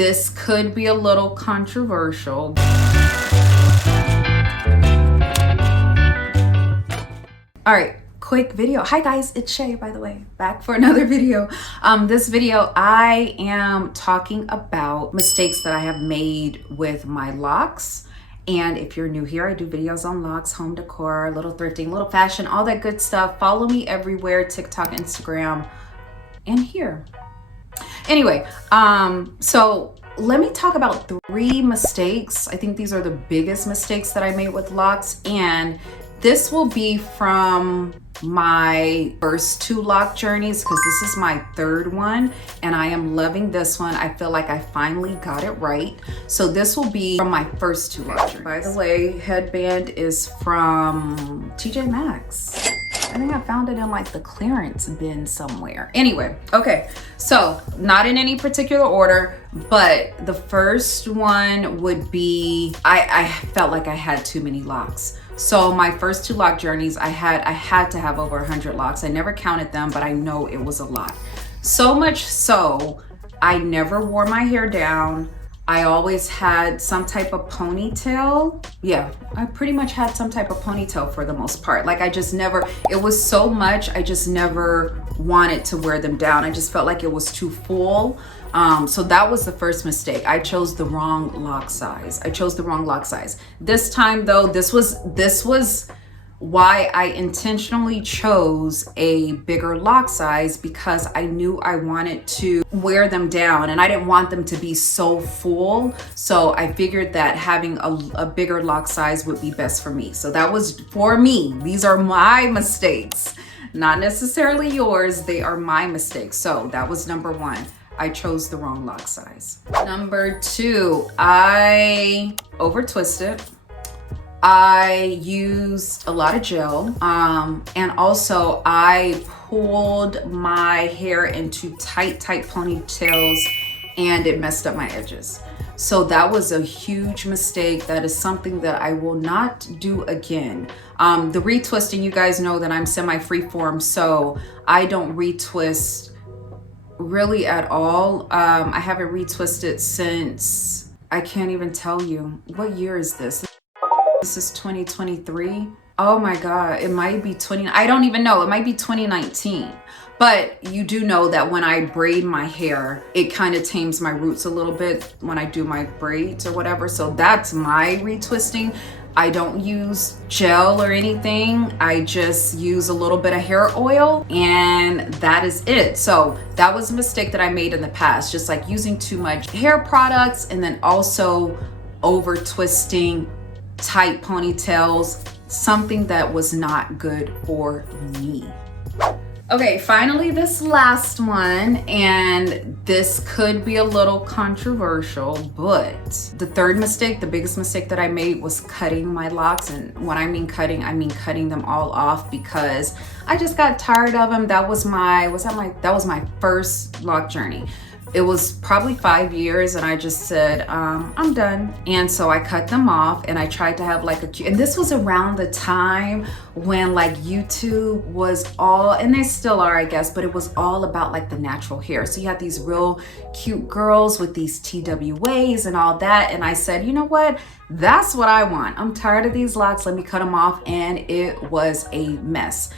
This could be a little controversial. All right, quick video. Hi guys, it's Shay, by the way, back for another video. This video, I am talking about mistakes that I have made with my locks. And if you're new here, I do videos on locks, home decor, little thrifting, little fashion, all that good stuff. Follow me everywhere, TikTok, Instagram, and here. Anyway, so let me talk about 3 mistakes. I think these are the biggest mistakes that I made with locks, and this will be from my first 2 lock journeys because this is my 3rd one and I am loving this one. I feel like I finally got it right. So this will be from my first 2 lock journeys. By the way, headband is from TJ Maxx. I think I found it in like the clearance bin somewhere. Anyway, okay, so not in any particular order, but the first one would be, I felt like I had too many locks. So my first 2 lock journeys, I had to have over 100 locks. I never counted them, but I know it was a lot. So much so, I never wore my hair down. I always had some type of ponytail. Yeah, I pretty much had some type of ponytail for the most part. Like I just never, it was so much, I just never wanted to wear them down. I just felt like it was too full. So that was the first mistake. I chose the wrong lock size. This time though, this was why I intentionally chose a bigger lock size, because I knew I wanted to wear them down and I didn't want them to be so full. So I figured that having a bigger lock size would be best for me. So that was for me. These are my mistakes, not necessarily yours. They are my mistakes. So that was number 1. I chose the wrong lock size. Number 2, I over twisted. I used a lot of gel, and also I pulled my hair into tight ponytails and it messed up my edges. So that was a huge mistake. That is something that I will not do again. The retwisting, you guys know that I'm semi-freeform, so I don't retwist really at all. I haven't retwisted since, I can't even tell you, what year is this? This is 2023. Oh my God, it might be I don't even know. It might be 2019. But you do know that when I braid my hair, it kind of tames my roots a little bit when I do my braids or whatever. So that's my retwisting. I don't use gel or anything. I just use a little bit of hair oil and that is it. So that was a mistake that I made in the past, just like using too much hair products and then also over twisting tight ponytails, something that was not good for me. Okay, finally this last one, and this could be a little controversial, but the 3rd mistake, the biggest mistake that I made was cutting my locks. And when I mean cutting them all off, because I just got tired of them. That was my first lock journey. It was probably 5 years and I just said, I'm done. And so I cut them off and I tried to have like and this was around the time when like YouTube was all, and they still are, I guess, but it was all about like the natural hair. So you had these real cute girls with these TWAs and all that. And I said, you know what? That's what I want. I'm tired of these locks. Let me cut them off. And it was a mess.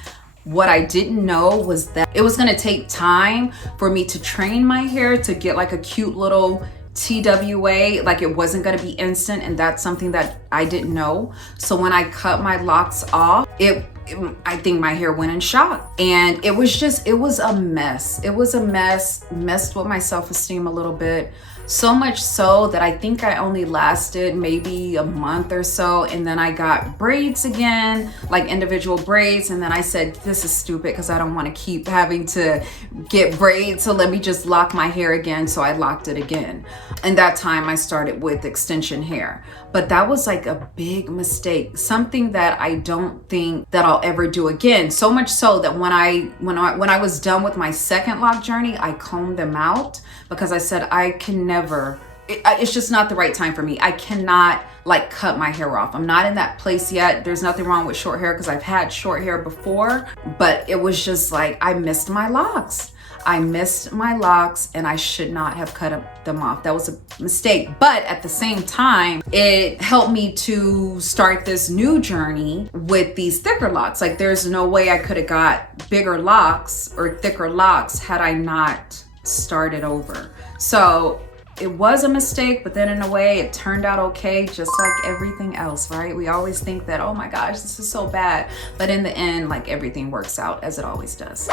What I didn't know was that it was gonna take time for me to train my hair to get like a cute little TWA, like it wasn't gonna be instant, and that's something that I didn't know. So when I cut my locks off, I think my hair went in shock, and it was a mess. It was a mess, messed with my self-esteem a little bit. So much so that I think I only lasted maybe a month or so, and then I got braids again, like individual braids, and then I said, this is stupid because I don't want to keep having to get braids, so let me just lock my hair again. So I locked it again, and that time I started with extension hair. But that was like a big mistake, something that I don't think that I'll ever do again. So much so that when I was done with my 2nd lock journey, I combed them out because I said I can never, it's just not the right time for me. I cannot like cut my hair off. I'm not in that place yet. There's nothing wrong with short hair because I've had short hair before, but it was just like I missed my locks. I missed my locks and I should not have cut them off. That was a mistake. But at the same time, it helped me to start this new journey with these thicker locks. Like there's no way I could have got bigger locks or thicker locks had I not started over. So it was a mistake, but then in a way it turned out okay, just like everything else, right? We always think that, oh my gosh, this is so bad. But in the end, like everything works out as it always does.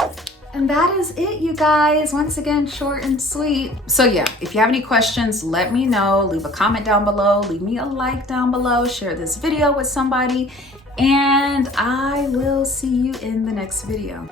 And that is it, you guys. Once again, short and sweet. So yeah, if you have any questions, let me know. Leave a comment down below. Leave me a like down below. Share this video with somebody. And I will see you in the next video.